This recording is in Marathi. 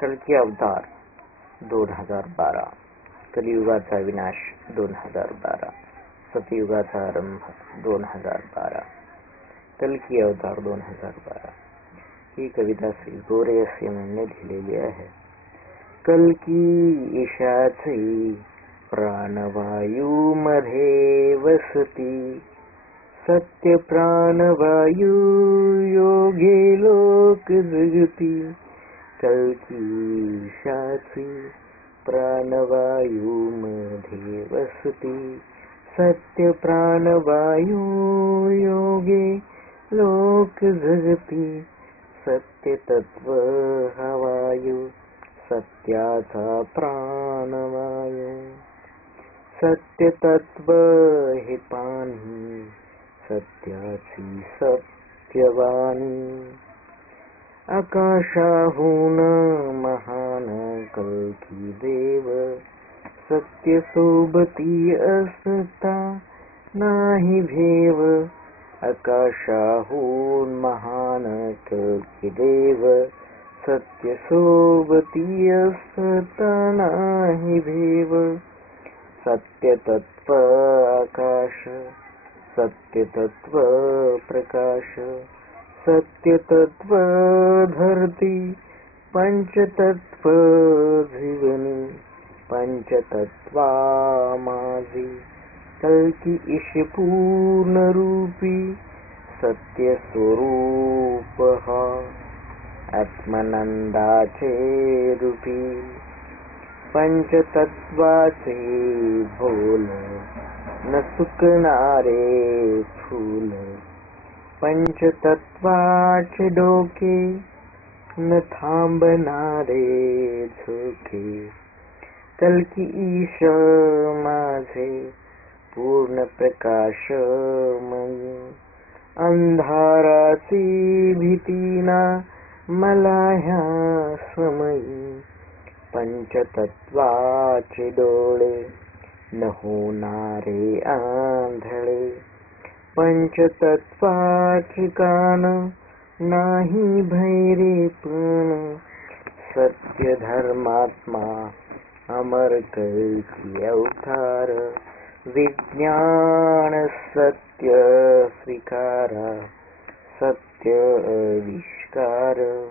कल्की अवतार 2012, कलियुगाचा विनाश 2012, सतयुगाचा आरंभ 2012, कल्की अवतार 2012. ही कविता श्री गोरे असे म्हणणे लिहिलेली आहे. कल्की ईशाचे प्राणवायू मध्ये वसती, सत्य प्राणवायू योगे लोक जगती. कल्की ईशाची प्राणवायू मध्ये वसती, सत्य प्राणवायू योगे लोक जगती. सत्य तत्व हा वायू, सत्याचा प्राणवायू. सत्य तत्व हे पाणी, सत्याची सत्यवाणी. आकाशाहून महान कल्की देव, सत्य सोबती असता नाही भेव. आकाशाहून महान कल्की देव, सत्य सोबती असता नाही भेव. सत्य तत्व आकाश, सत्य तत्व प्रकाश. सत्य तत्व धरती, पंचतत्व जीवनी. पंचतत्वा माझी कल्की ईश पूर्ण रूपी. सत्य स्वरूप हा आत्मानंदाचे रूपी. पंचतत्वाचे बोल न सुकणारे फूल. पंचतत्वाचे डोके न थांबणारे झोके. कल्की ईश माझे पूर्ण प्रकाशमयी. अंधाराची भीती ना मला ह्या समयी. पंचतत्वाचे डोळे न होणारे आंधळे. पंचतत्वाचे कान नाही भैरेपण. सत्य धर्मात्मा अमर कल्की अवतार. विज्ञान सत्य स्वीकारा, सत्य आविष्कार.